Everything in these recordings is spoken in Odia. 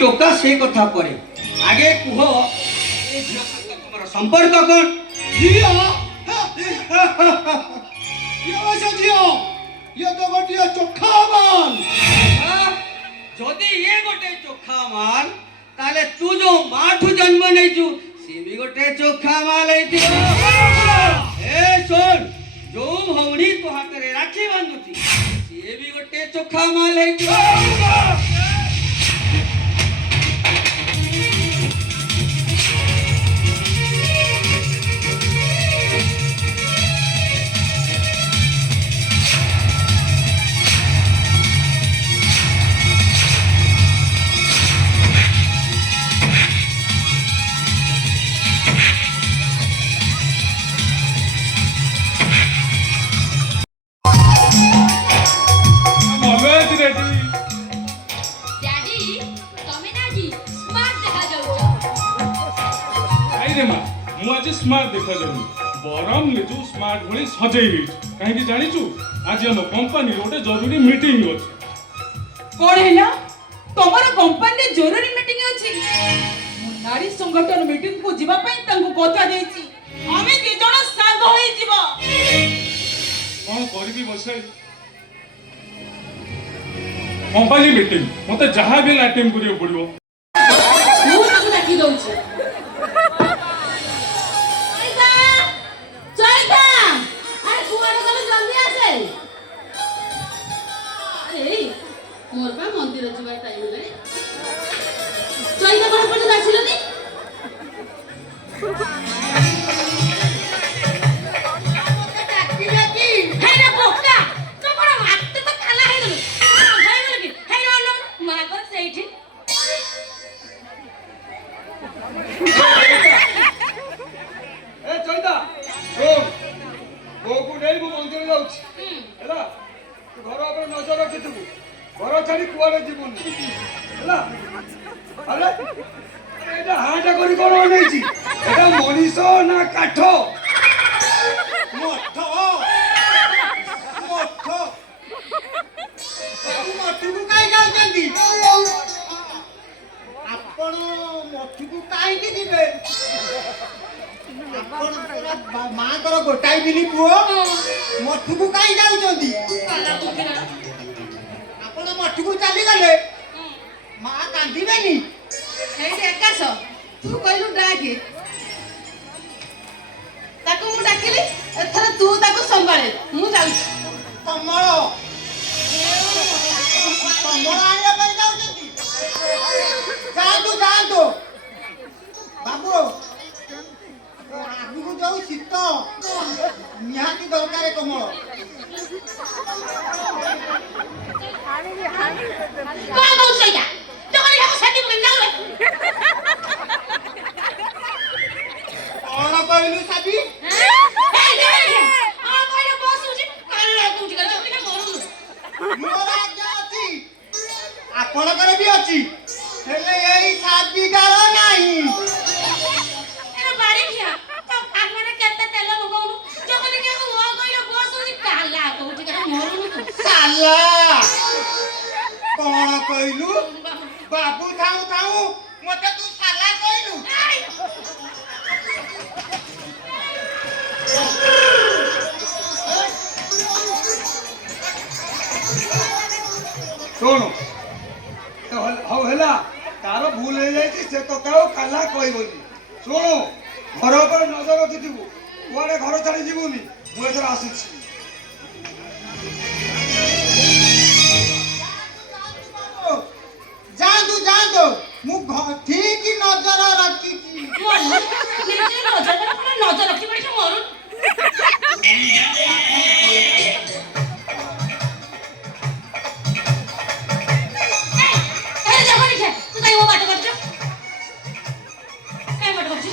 टोका से कथा परे आगे कुह ए झियो सहित तुमर संपर्क कोन झियो ये झियो ये तो गोटिया चोखा माल जदि ये गोटे चोखा माल ताले तू जो माठू जन्म नहीं छु से भी गोटे चोखा माल है ए सुन जो भौणी तो हाथ रे राखी बांधुची से भी गोटे चोखा माल है स्मार्ट देखा जाऊ बरम निजु स्मार्ट भली सजई कहीं जानिचु आज हम कंपनी गोटे जरूरी मीटिंग अछि कोन हैला तमर कंपनी जरूरी मीटिंग अछि नारी संगठन मीटिंग को जिबा पई तंगु कोथा देछि हमें दि जण संग होई जिबो कोन करबी बसाई कंपनी मीटिंग मते जहां भी अटेंड करियो पड़ियो तू ताको डाकी दउछि मोर पा मंदिर जीवा टाइम रे चैता कोन पछ आसिलनी मते टाकी जाकी हे रे बोका तोमर हाथ तो खाला हे गलो हे गलो कि हे रो मा कर सेठी ए चैता ओ को नहीं मु मंदिर जाउछि हैला तू घर ऊपर नजर रखिथु घर छाड़ी कुआरे जीवन हैला अरे एटा हाटा करी कोन होइछि एटा मनीष ना काठ मठ मठ मठकु काई जाउछंती आपण मठकु काई की दिबे आपण मां कर गोटाई बिली पुओ मठकु काई जाउछंती आपण मठकु चली गले मां कांदीबेनी हे एकास तू कहलु डाके ताको मु डाकिली एथरा तू ताको संभाळे मु जाउछी कमल आया पे जाउछंती जांदो बाबू आगु जाऊ शीत निहाती दरकार कमल कौन बोल सैया तो कनी हम शादी में ना रे कौन कहलु शादी हे हे आ कोई बस उठी काला तू उठी गला मोर मोर आज्ञा अछि आपण करे भी अछि हेले एई शादी करो नाही ए बाड़ी किया तो कागने केते तेल बगौनु जो कनी के वो कोई बस उठी काला तू उठी गला मोर साला कौन कहलु बाबू थाऊ थाऊ मते तू साला कहलु सुनो तो हो हेला तार भूल हो जाई से तो काओ काला कहबोनी सुनो घर पर नजर रखिथिबु कुआरे घर छाड़ी जीवुनी मु एथर आसीछि जांदो मु ठीक नजर रखिछि मोर निजे नजर रखी पड़ी मोर ए जगह लिखे तू काई वो बात करछ ए बात करछ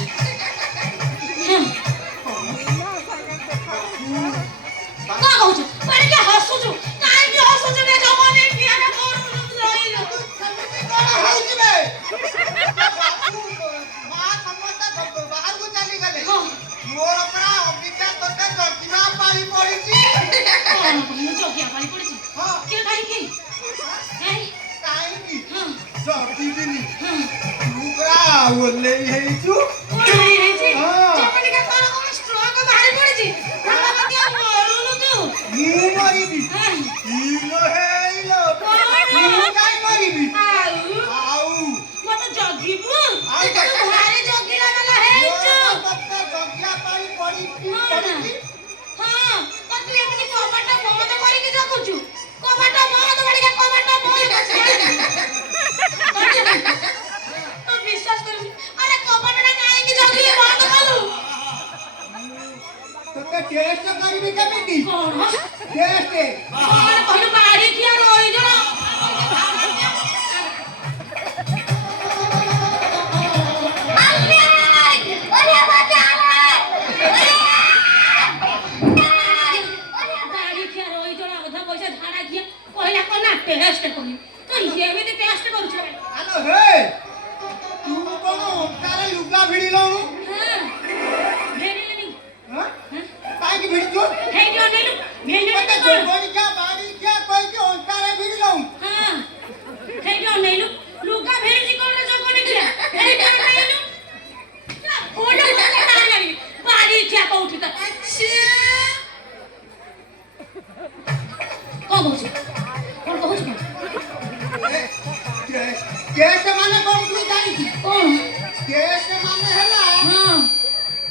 का कहू पड़े के हसु छु काई के हसु छु ने जगह ने किया ना मोर रही कौन होउछि बे मां समझता बाहर को चली गले मोर अपना अबिका तोते जगिना पाली पड़िछि कौन मु जगिया पाली पड़िछि हां के काई की काई की जगी दिनी ଓହ୍ଲେଇ ହେଇଛୁ ଓହ୍ଲେଇ ହେଇଛି ହଁ। ଚପଲିକା ତୋର କଣ ଷ୍ଟ୍ରୋକ ବାହାରି ପଡିଛି ଭଗବତୀ ଆଉ ମରୁନୁ ତୁ ମୁଁ ମରିବି ହଁ। ଇଲୋ ହେଇଲୋ କଣ? ମୁଁ କାଇଁ ମରିବି ଆଉ ଆଉ ମତେ ଜଗିବୁ ଆଉ ତୁ ଭାରି ଜଗିଲା ବାଲା ହେଇଛୁ ତତେ ଜଗିବା ପାଇଁ ପଡିଛି କଣ? ହଁ ତ ତୁ ଏମିତି କବାଟ ବନ୍ଦ କରିକି ଜଗୁଛୁ କବାଟ ବନ୍ଦ ବାଳିକା କବାଟ ବନ୍ଦ ତୁ ବିଶ୍ୱାସ କରିବୁନି ଆରେ କବାଟଟା କାହିଁକି ଜଗିକି ବନ୍ଦ କଲୁ ତତେ ଟେଷ୍ଟ କରିବି କେମିତି କଣ ଟେଷ୍ଟ କଣ କହିଲୁ ବାଡି କିଆ ରହିଯିବ ଟେଷ୍ଟ କଲି ତ ଏମିତି ଟେଷ୍ଟ କରୁଛ ଆଲୋ ହେ ତୁ କଣ ଅଣ୍ଟାରେ ଲୁଗା ଭିଡ଼ିଲୁଣୁ ହଁ ଭେଣିଲେନି ହଁ କାହିଁକି ଭିଡ଼ିଛୁ ହେଇଟି ଅନେଇଲୁ ମତେ ଭେଣିଲେନି କଣ ଜୋଗଡ଼ିକା ବାଡ଼ିକା କହିକି ଅଣ୍ଟାରେ ଭିଡ଼ିଲୁଣୁ ହଁ ହେଇଟି ଅନେଇଲୁ ଲୁଗା ଭେଣିଛି କଣ ଜଗଣି କିଆ ହେଇଟି ଅନେଇଲୁ କୋଡା ଜାଣିବି ବାଡ଼ି କିଆ କୋଉଠି ତ କଣ କହୁଛୁ କଣ କହୁଛୁ ଟେଷ୍ଟ ମାନେ କଣ ତୁ ଜାଣିଛୁ କଣ ଟେଷ୍ଟ ମାନେ ହେଲା ହଁ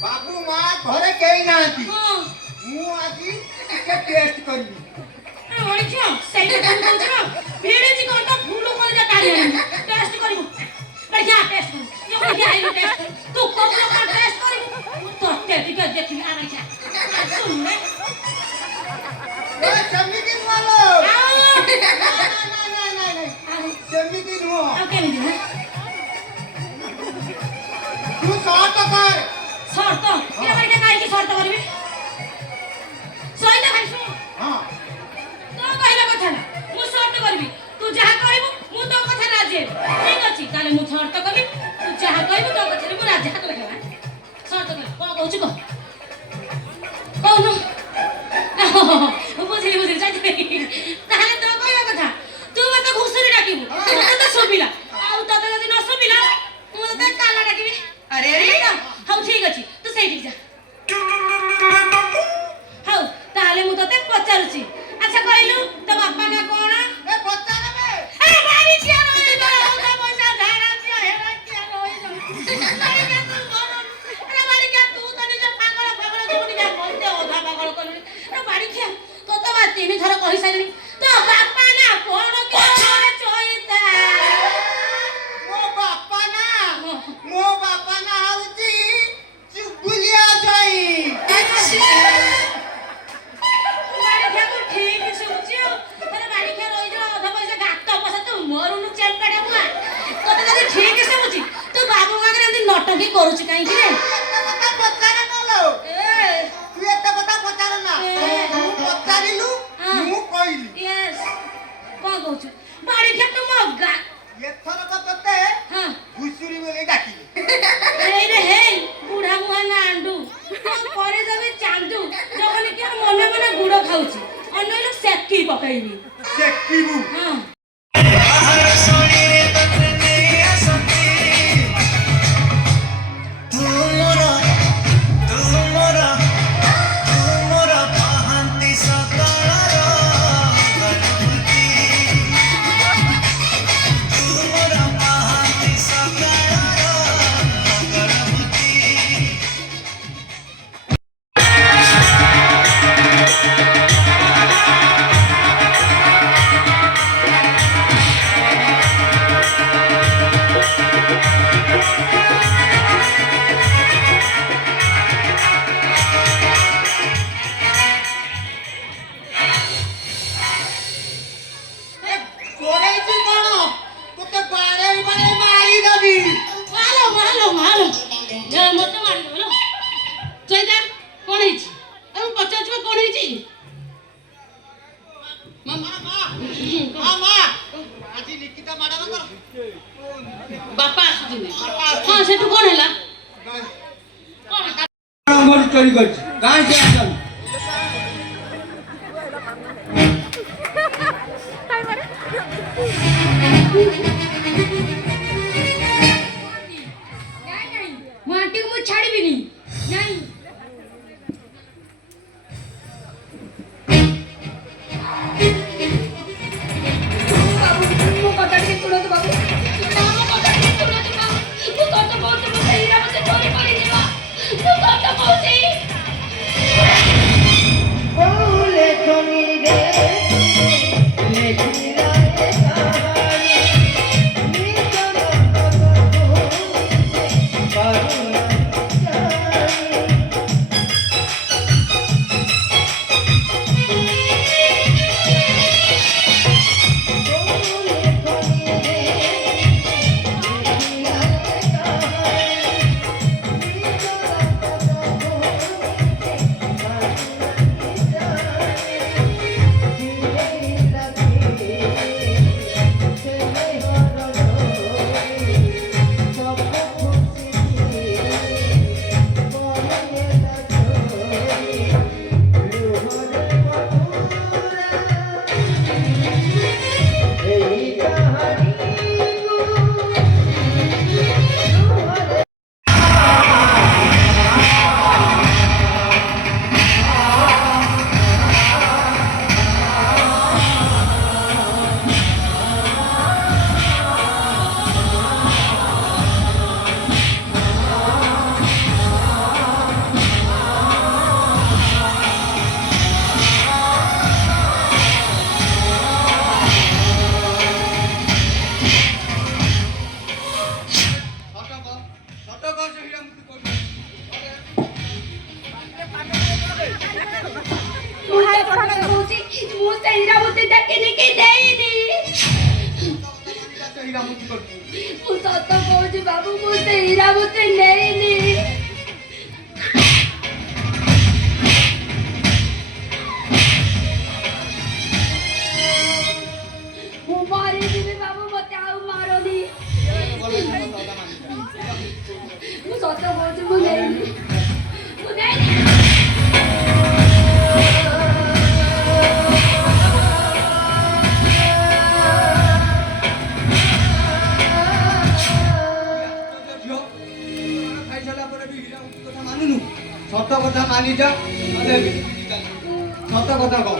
ବାବୁ ମା ଘରେ କେହି ନାହାନ୍ତି ହଁ ମୁଁ ଆଜି ଟିକେ ଟେଷ୍ଟ କରିବି ଅଳିଛ ସେଇ କଥା ମୁଁ କହୁଛି ନା ଭିଡ଼ିଛି କଣ ତ ଭୁଲ କରି ଯା କାଢି ଆଣିବୁ ଟେଷ୍ଟ କରିବୁ ବଢିଆ ଟେଷ୍ଟ କରିବୁ ଯୋଉ ବଢିଆ ଆଇଲୁ ଟେଷ୍ଟ କରିବୁ ତୁ କୋଉ ଲୋକ ଟେଷ୍ଟ କରିବୁ ମୁଁ ତତେ ଟିକେ ଦେଖିବି ଆରାଇଛା ଶୁଣୁରେ ଏ ସେମିତି ନୁହଁ ଲୋ ଆଉ ନାଇଁ ସେମିତି ନୁହଁ ଆଉ କେମିତି ନା ତୁ ସର୍ଟ କର ସର୍ତ ଏ ବଢିଆ କାହିଁକି ସର୍ତ କରିବି ସହିତ ଭାଇ ଶୁଣ ହଁ ତୋ କହିବା କଥା ନା ମୁଁ ସର୍ତ କରିବି ତୁ ଯାହା କହିବୁ ମୁଁ ତୋ କଥା ରାଜି ହେବି ଠିକ ଅଛି ତାହେଲେ ମୁଁ ସର୍ତ କଲି ତୁ ଯାହା କହିବୁ ତୋ କଥାରେ ମୁଁ ରାଜି ହାତ ଲଗେଇବା ସର୍ତ କଲି କଣ କହୁଛୁ କହ କହୁନୁ ବୁଝିଲି ତାହେଲେ ତୋ କହିବା କଥା ତୁ ମତେ ଘୁଷୁରି ଡାକିବୁ ମତେ ତ ଶୁଭିଲା ଆଉ ତତେ ଯଦି ନ ଶୁଭିଲା ମୁଁ ତତେ କାଲା ଡାକିବି ଆରେ ହଉ ଠିକ ଅଛି ତୁ ସେଇଠିକି ଯା ହଉ ତାହେଲେ ମୁଁ ତତେ ପଚାରୁଛି ଆଚ୍ଛା କହିଲୁ ତୋ ବାପା ନା କଣ ଏ ପଚାରବେ ଆରେ ବାଡ଼ି କିଆ ରହିଲ ଅଧା ପଇସା ଧାରା କିଆ ହେରା କିଆ ରହିଲ ବାଡ଼ି କିଆ ତୁ ମର ଆରେ ବାଡ଼ି କିଆ ତୁ ତ ନିଜ ପାଗଳ ଯୋଉଠି ଯା ମତେ ଅଧା ପାଗଳ କଲୁଣି ଆରେ ବାଡ଼ି କିଆ ତତେ ବା 3 ଥର କହି ସାରିଲିଣି ତୋ ବାପା ନା କଣ କିଆ ଚଇତା ମୋ ବାପା ନା ହଉଛି ଚୁଗୁଲିଆ ଜଇ ବାଡ଼ି କିଆ ତୁ ଠିକ ଶୁଣୁଛି ଆଉ ଆରେ ବାଡ଼ି କିଆ ରହିଯିବ ଅଧା ପଇସା ଗାତ ପଇସା ତୁ ମରୁନୁ ଚେମ୍ପାଟା ମୁଆ ତତେ ଯଦି ଠିକ ଶୁଣୁଛି ତୁ ବାବୁ ଆଗରେ ଏମିତି ନଟକି କରୁଛୁ କାହିଁକି ରେ କଥା ପଚାର ନଲୋ ଏ ତୁ ଏତେ କଥା ପଚାର ନା ତୁ ପଚାରିଲୁ ମୁଁ କହିଲି ୟେସ୍ କଣ କହୁଛୁ ବାଡ଼ି କିଆ ତୁ ମଗା ଏଥରକ ତତେ ହଁ ଘୁଷୁରି ବୋଲି ଡାକିଲି ହେଇରେ ହେଇ ବୁଢା ମୁହା ନାଣ୍ଡୁ ପରେ ଦେବି ଚାନ୍ଦୁ ଜଗନି କି ମନେ ମନେ ଗୁଡ ଖାଉଛି ଅନ୍ୟ ସେକି ପକେଇବି ଦେଖିବୁ ହଁ ଚୋରେଇଛି କଣ ତତେ ବାଡେଇ ମାରିଦେବି ମାଲୋ ମାଲୋ ମାଲୋ ମତେ ମାରିଦେବ ଚୈତା କଣ ହେଇଛି ଆଉ ପଚାରୁଛୁ କଣ ହେଇଛି ଆଜି ନିକିତା ମ୍ୟାଡାମଙ୍କର ବାପା ଆସୁଛନ୍ତି ହଁ ସେଠୁ କଣ ହେଲା କଣ ଆମର ଚୋରି କରିଛି ଗାଁ ସେ ଆସନ୍ତୁ ମୁଁ ସତ କହୁଛି ବାବୁ, ମୁଁ ସେ ହୀରାବତୀ ନେଇନି। ମୁଁ ମରିଯିବି ବାବୁ, ମତେ ଆଉ ମାରନି। ମୁଁ ସତ କହୁଛି, ମୁଁ ନେଇନି, ମୁଁ ନେଇନି। ଝିଅ ଖାଇସାରିଲା ପରେ ବି ହୀରାବତୀ କଥା ମାନୁନୁ? ସତ କଥା ମାନିଯା, ନହେଲେ ସତ କଥା କହ।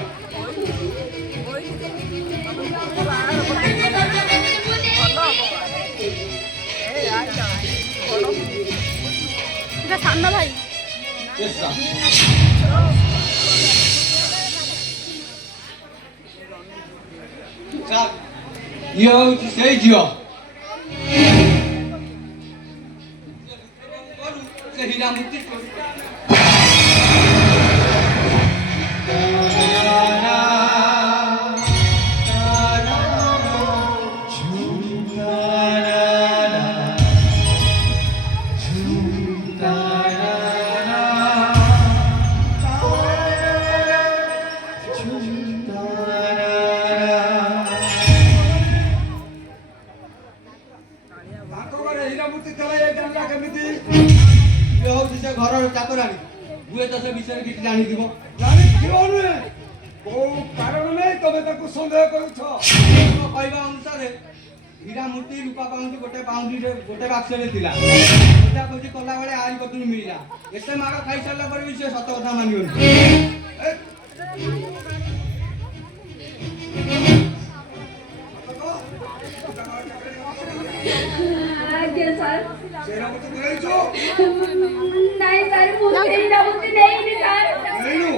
ସାନ ଭାଇ ଇଏ ହଉଛି ସେଇ ଝିଅ, ସେ ହୀରାମୂର୍ତ୍ତି ତାଙ୍କ ଘରେ ହୀରାମୂର୍ତ୍ତି ଥିଲା, ଏ ଜାଣିଲା କେମିତି? ଇଏ ହଉଛି ସେ ଘରର ଚାକରାଣୀ। ହୁଏତ ସେ ବିଷୟରେ କିଛି ଜାଣିଥିବ। ଜାଣିଥିବ ନୁହେଁ, କୋଉ କାରଣ ନେଇ ତମେ ତାକୁ ସନ୍ଦେହ କରୁଛ? ମୋ କହିବା ଅନୁସାରେ ହୀରାମୂର୍ତ୍ତି ରୂପା ପାଉଁଜି ଗୋଟେ ବାକ୍ସରେ ଥିଲା। ଖୋଜାଖୋଜି କଲାବେଳେ ଆରି କତୁରୁ ମିଳିଲା। ଏତେ ମାଡ଼ ଖାଇସାରିଲା ପରେ ବି ସେ ସତ କଥା ମାନିବନି। ଆଜ୍ଞା ସାର୍। ସେ ହୀରାମୂର୍ତ୍ତି ନେଇଛୁ? ନାଇଁ ସାର୍, ମୁଁ ସେ ହୀରାବତୀ ନେଇନି ସାର୍। ନେଇନୁ?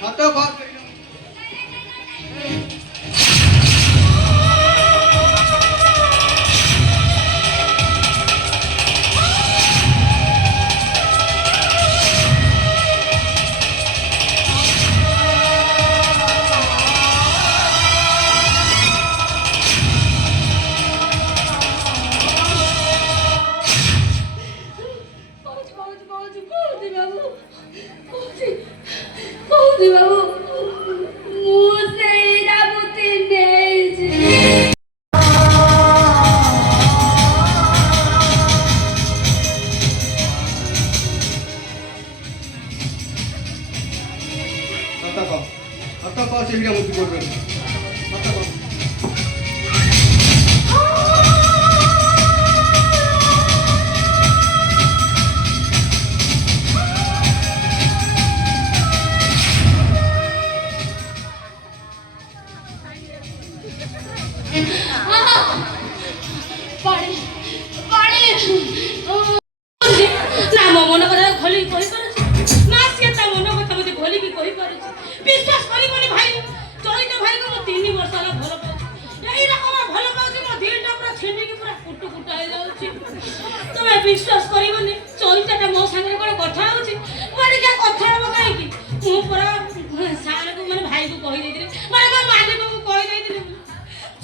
ସତ କହ। କହୁଛି ବାବୁ, କହୁଛି ବାବୁ, ମୁଁ ସେ ହୀରାବତୀ ନେଇଛି। ସତ କହ, ସତ କହ, ସେ ହୀରାମୂର୍ତ୍ତି କୋଉଠି ଅଛି? ସତ କହ। ପାଣି ପାଣି ନା ମୋ ମନ କଥା ଖୋଲିକି କହିପାରୁଛି, ନା ସିଏ ତା ମନ କଥା ମତେ ଖୋଲିକି କହିପାରୁଛି। ବିଶ୍ୱାସ କରିବନି ଭାଇ, ଚଳିତ ଭାଇକୁ ମୁଁ 3 ବର୍ଷ ହେଲା ଭଲ ପାଉଛି। ଏଇରକମ ଭଲ ପାଉଛି, ମୋ ଦିଲଟା ପୁରା ଛିଣ୍ଡିକି ପୁରା କୁଟୁ କୁଟା ହେଇଯାଉଛି। ତମେ ବିଶ୍ୱାସ କରିବନି, ଚଳିତଟା ମୋ ସାଙ୍ଗରେ କ'ଣ କଥା ହଉଛି। ମାନେ କିଆ କଥା ହବ କାହିଁକି? ମୁଁ ପୁରା ସାରକୁ ମାନେ ଭାଇକୁ କହିଦେଇଥିଲି, ମାନେ ମୋ ମାଲିକକୁ କହିଦେଇଥିଲି।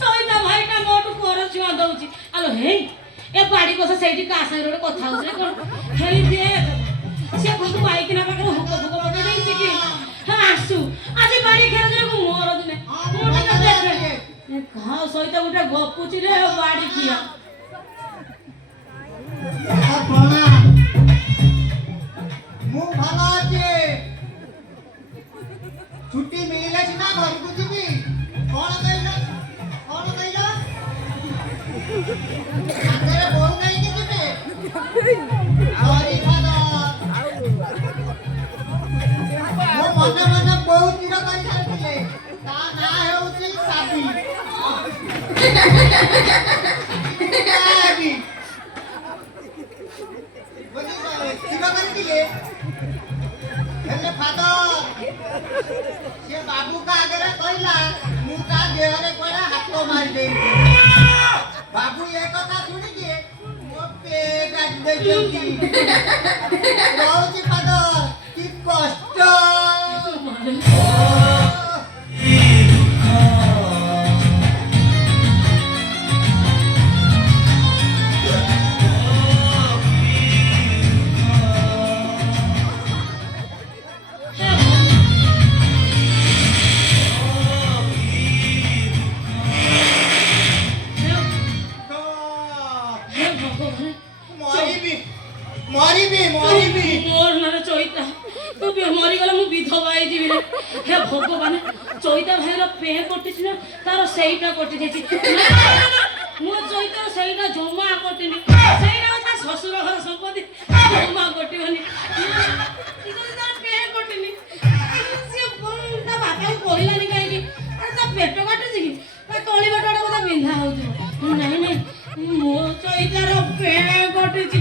ଚଳିତ ଭାଇଟା ମୋଠୁ ପର ଛୁଆ ଦଉଛି। ଆଲୋ ହେଇ, ଏ ବାଡ଼ି କଥା ସେଇଠି କାହା ସାଙ୍ଗରେ ଗୋଟେ କଥା ହଉଛି ନା କ'ଣ? ହେଇ ଦେଖ, ସେ କଣ ପାଇକିନା ପାଖରେ ହୁକ ଫୁକ ବଜେଇ ଦେଇଛି କି? ହଁ ଆସୁ, ଆଜି ବାଡ଼ି ଖେଳ ଦିନକୁ ମୋର ଦିନେ ମୁଁ ଟିକେ ଦେଖେ କାହା ସହିତ ଗୋଟେ ଗପୁଛି ରେ ବାଡ଼ି ଖିଆ। ମୁଁ ଭଲ ଅଛି। ଛୁଟି ମିଳିଲେ ସିନା ଘରକୁ ଯିବି। କଣ କହିଲ? କଣ କହିଲ? ସାଙ୍ଗରେ ବୋଉ ନେଇକି ଯିବେ। ସରି ଫାଦର। ମୋ ମନେ ମନେ ମନେ ବୋଉ ଚିର କରି ସାରିଥିଲେ ତା ନାଁ ହେଉଛି ସାବି। ସାବି ବୋଲି ଚିର କରିଥିଲେ। ହେଲେ ଫାଦର ସେ ବାବୁଙ୍କ ଆଗରେ କହିଲା ମୁଁ ତା ଦେହରେ କୁଆଡ଼େ ହାତ ମାରିଦେଇଛି। ବାବୁ ଏ କଥା ଶୁଣିକି ମୋ ପେଟ କାଟି ଦେଇଛନ୍ତି। ରହୁଛି ଫାଦର କି କଷ୍ଟ। ମରିବି ମରିବି ମରିବି। ମୋର ନାରେ ଚଇତା ତୁ ମରିଗଲେ ମୁଁ ବିଧବା ହେଇଯିବି ରେ। ହେ ଭଗବାନ ଚଇତା ଭାଇର ପେଁ କଟିଛି ନା ତାର ସେଇଟା କଟି ଯାଇଛି। ମୋ ଚଇତାର ସେଇଟା ଜମା କଟିନି। ସେଇଟା ତା ଶ୍ୱଶୁର ଘର ସମ୍ପତ୍ତି ଜମା କଟିବନି। ତାର ପେଁ କଟିନି ସିଏ ତା ବାପାକୁ କହିଲାନି କାହିଁକି? ଆରେ ତା ପେଟ କାଟୁଛି କି ତା ତଳି ବାଟଟା ବୋଧେ ବିନ୍ଧା ହଉଥିବ। ନାଇଁ ନାଇଁ ମୋ ଚଇତାର ପେଁ କଟିଛି।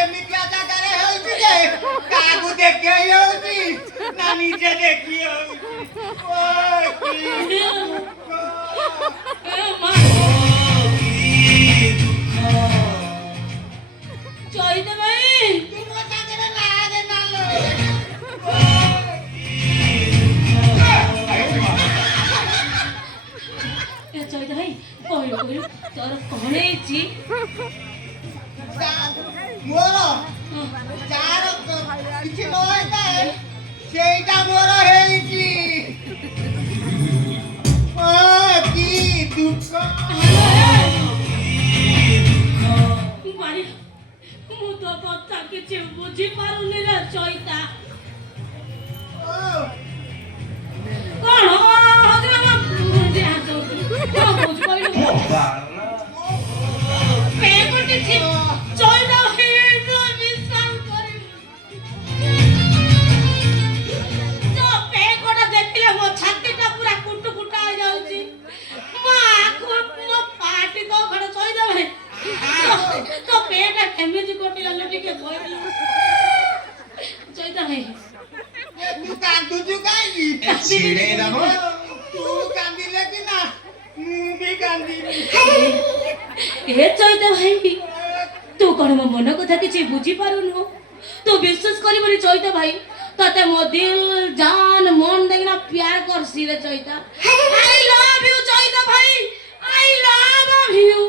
ଏମିତିଆ ଜାଗାରେ ହେଉଛି ଯେ କାହାକୁ ଦେଖେଇ ହଉଛି ନା ନିଜେ ଦେଖି ଚଇତା ଭାଇ ମୋ ସାଙ୍ଗରେ ଲାଗେ ନାଲୋ। ଚଇତା ଭାଇ କହିଲୁ କହିଲୁ ତୋର କଣ ହେଇଛି? ମୋର ଯାହାର କିଛି ନ ହେଇଥାଏ ସେଇଟା ମୋର ହେଇଛି। କି ଦୁଃଖ। ଭାଇ ମୁଁ ତୋ କଥା କିଛି ବୁଝିପାରୁନି ରେ ଚଇତା। କଣ ପେଁ କଟିଛି ଚଇତା ଭାଇ ବିଶ୍ୱାସ କରିବୁ। ତୋ ପେଁ କଟା ଦେଖିଲେ ମୋ ଛାତିଟା ପୁରା କୁଟୁ କୁଟା ହେଇଯାଉଛି। ମୋ ପାଟି ତ ଘରେ ଚଇତା ଭାଇ ତୋ ପେଁଟା କେମିତି କଟିଲା ଲୋ ଟିକେ କହିଲୁ ଚଇତା ଭାଇ। ତୁ କାନ୍ଦୁଛୁ କାହିଁକି? ତୁ କାନ୍ଦିଲେ କି ନା ମୁଁ ବି କାନ୍ଦିବି। ଏ ଚଇତା ଭାଇ ତୁ କଣ ମୋ ମନ କଥା କିଛି ବୁଝିପାରୁନୁ? ତୁ ବିଶ୍ୱାସ କରିବୁନି ଚଇତା ଭାଇ ତତେ ମୋ ଦିଲ ଜାନ ମନ ଦେଇକିନା ପ୍ୟାର କରସି ରେ Chaita. I love you Chaita ଭାଇ ଆଇ ଲଭ ୟୁ।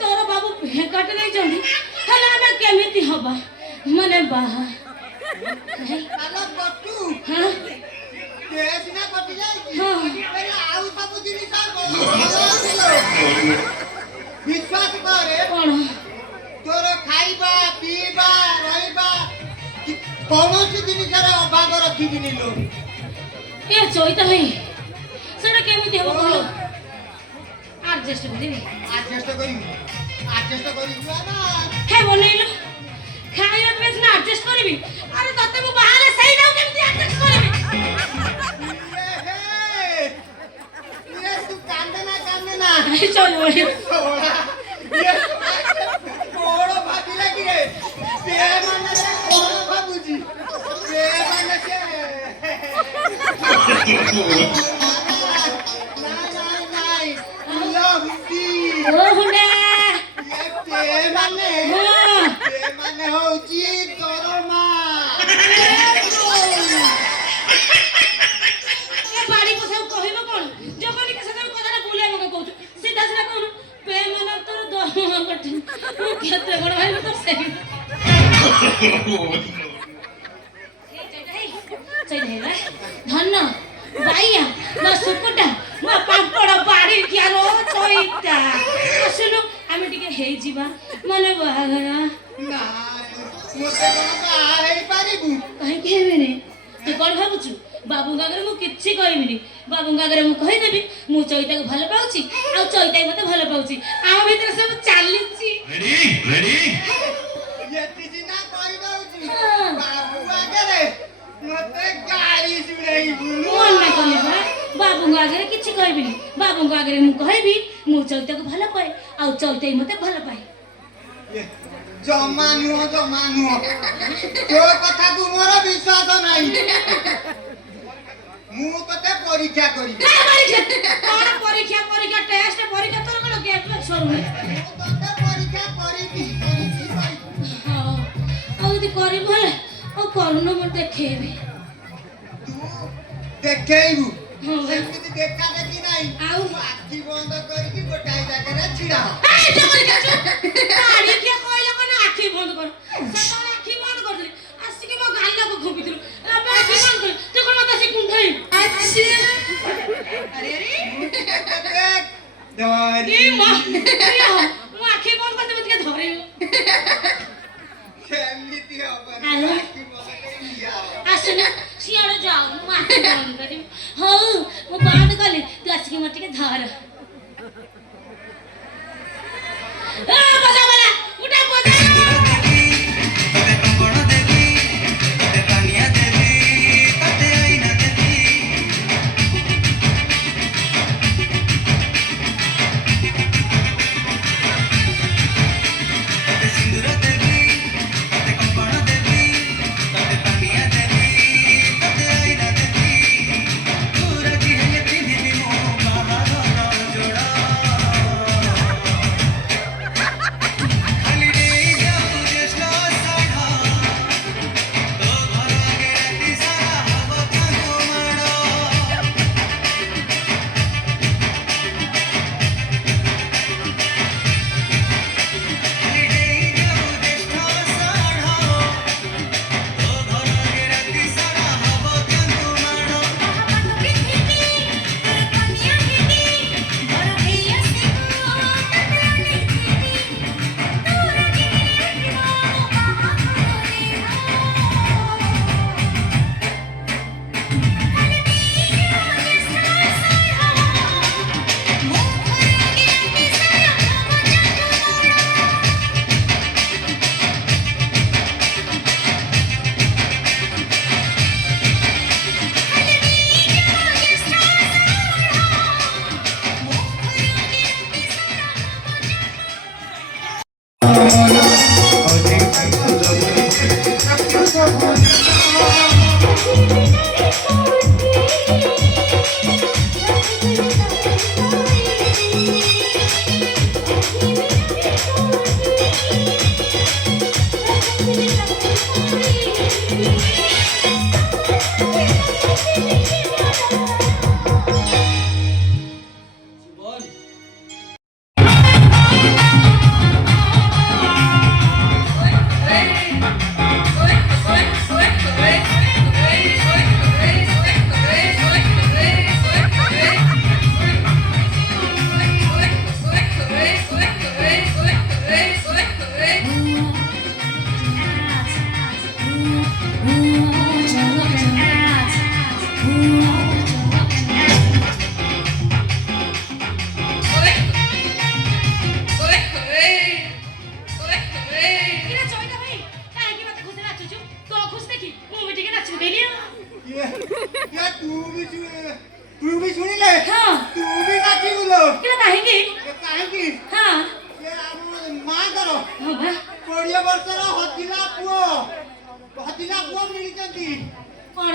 ତୋର ବାବୁ କାଟି ଦେଇଛନ୍ତି ହେଲେ ଆମେ କେମିତି ହବା ମାନେ ବାହା विश्वास करे कौन तोर खाइबा पीबा रहिबा कौनसी जिनिसर अभाव रखिबिनी लो ये चोइता है सेटा केमिति हो कहलो ଆଡଜଷ୍ଟ କରିବି ଆଡଜଷ୍ଟ କରିବୁ ଆଡଜଷ୍ଟ କରିବୁ ନା ହେ ବନେଇଲୁ ଖାଇବା ପିଇବା ସିନା ଆଡଜଷ୍ଟ କରିବି ଆରେ ତତେ ମୁଁ ବାହାରେ ସେଇଟାକୁ କେମିତି ଆଡଜଷ୍ଟ କରିବି ଇଏ ତୁ କାନ୍ଦେ ନା ଚଲ କଣ ଭାବିଲା କି ରେ ସେ ମାନେ ସେ କଣ ଭାବୁଛି ସେ ମାନେ ସେ ନାଇଁ ଲହୁଟି ଓ ହୁଣ୍ଡା ମାନେ ହଉଛି ତୋର ମା ବାଡ଼ି ପୋଷାକୁ କହିବ କଣ ଜଗନିକା ସାথে কথাটা ভুলে আমাকে কହୁଛୁ ସିଧା ସିଧା କହୁନୁ ପେ ମାନେ ତୋର ଦରମା କଟେ ମୁଁ କେତେ ବଡ଼ ଭାଇ তোর সেই ধন্য বাইয়া না সুকুটা না পাপড় বাড়ি গিয়ার চইটা আসুন আমি টিকে হেই ଯିବା মানে বাহাঘর ନା ମୋତେ କଣ ବାହା ହେଇପାରିବୁ କାହିଁକି ହେବିନି ତୁ କଣ ଭାବୁଛୁ ବାବୁଙ୍କ ଆଗରେ ମୁଁ କିଛି କହିବିନି ବାବୁଙ୍କ ଆଗରେ ମୁଁ କହିଦେବି ମୁଁ ଚଇତାକୁ ଭଲ ପାଉଛି ଆଉ ଚଇତା ମତେ ଭଲ ପାଉଛି ଆମ ଭିତରେ ସବୁ ଚାଲିଛି ଏଠି ସିନା କହିଦଉଛି ବାବୁ ଆଗରେ ମୋତେ ଗାଳି ଶୁଣେଇବୁ ମନା କଲି ବା ବାବୁଙ୍କ ଆଗରେ କିଛି କହିବିନି ବାବୁଙ୍କ ଆଗରେ ମୁଁ କହିବି ମୁଁ ଚଇତାକୁ ଭଲ ପାଏ ଆଉ ଚଇତା ମତେ ଭଲ ପାଏ ଜମା ନୁହଁ ତୋ କଥାକୁ ମୋର ବିଶ୍ୱାସ ନାହିଁ ମୁଁ ତତେ ପରୀକ୍ଷା କରିବି କଣ ପରୀକ୍ଷା ପରୀକ୍ଷା ଟେଷ୍ଟ ପରୀକ୍ଷା ତୋର କଣ କେବେ ସରୁନି ମୁଁ ତତେ ପରୀକ୍ଷା କରିବି ହଁ ଆଉ ଯଦି କରିବୁ ହେଲେ ଆଉ କରୁନ ମୁଁ ଦେଖେଇବି ତୁ ଦେଖେଇବୁ ହଁ ବା। ସେମିତି ଦେଖା ଦେଖି ନାହିଁ ଆଉ ଆଖି ବନ୍ଦ କରିକି ଗୋଟାଏ ଜାଗାରେ ଛିଡ଼ା ହ ଆଖି କହିଲେ କଣ ଆଖି ବନ୍ଦ କର ସେତେବେଳେ ଆଖି ବନ୍ଦ କରିଦେଲି ଆସିକି ମୋ ଗାଲକୁ ଘୁପିଥିଲୁ ଏବେ ଆଖି ବନ୍ଦ କରି ତୁ କଣ ମତେ ଆସି କୁଣ୍ଠାଇ ଧରି ମୁଁ ଆଖି ବନ୍ଦ କରିଦେବି ଟିକେ ଧରିବୁ ସେମିତି ହବନି ଆଉ? ଆଖି ବନ୍ଦ କରି ଠିଆ ହ। ଆସୁନ ସିଆଡେ ଯାଉ ମୁଁ ଆଖି ବନ୍ଦ କରିବି ହଉ ମୁଁ ବନ୍ଦ କଲି ତୁ ଆସିକି ମତେ ଟିକେ ଧର ବଜା ବଲା ଉଠା ବଜା জীবন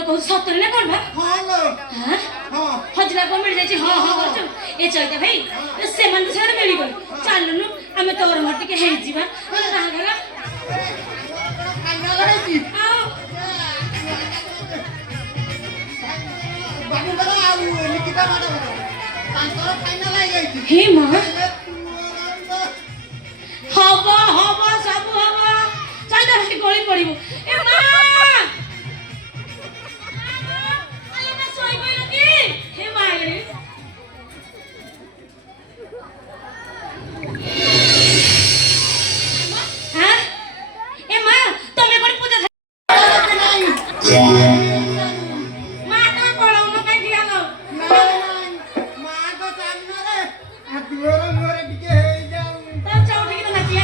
कहू सतरे ना कोन बा हाँ लो हां हाँ हजला को मिल जाई हां हां करछ ए चलता भाई से मन से मिली गई चालनु हमें तोर मटी के हेई जीवा बाहाघर फाइनल ହେଇଛି आओ ବାବୁଙ୍କର ଆଉ ନିକିତା ମ୍ୟାଡମ ତାଙ୍କର ଫାଇନାଲ ହେଇଯାଇଛି हे मां ହେଲେ ତୁ हवा हवा सब हवा चल जा गोली पड़िबो ए मां अरे मैं सोई गइल की हे माई हां ए मां तमे कोन पूजा ନାହିଁ मां तो पड़ो न काई दियालो ମାଙ୍କ ସାମ୍ନାରେ ଦୁଅର ମୁହଁରେ ଟିକେ ହେଇଯାଉ तो चौठी की नाचिया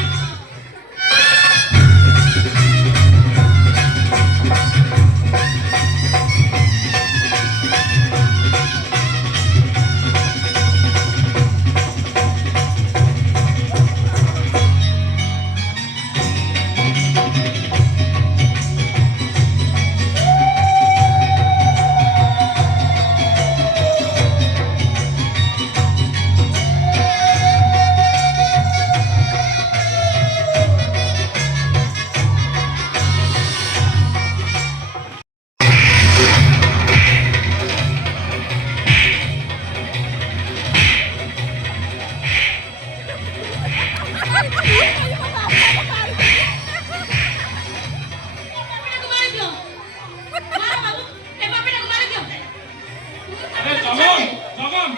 अरे जगन जगन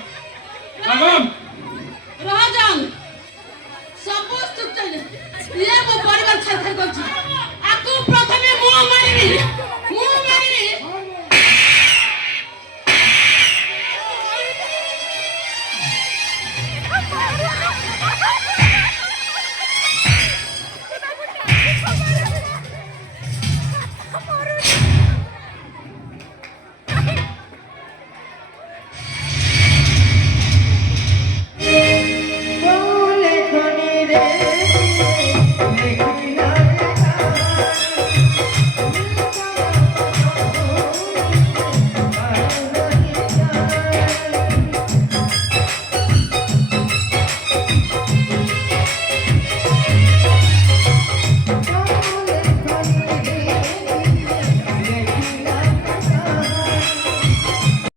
जगन रह जाओ सब चुप चल ये वो परिवार छाई छाई करछि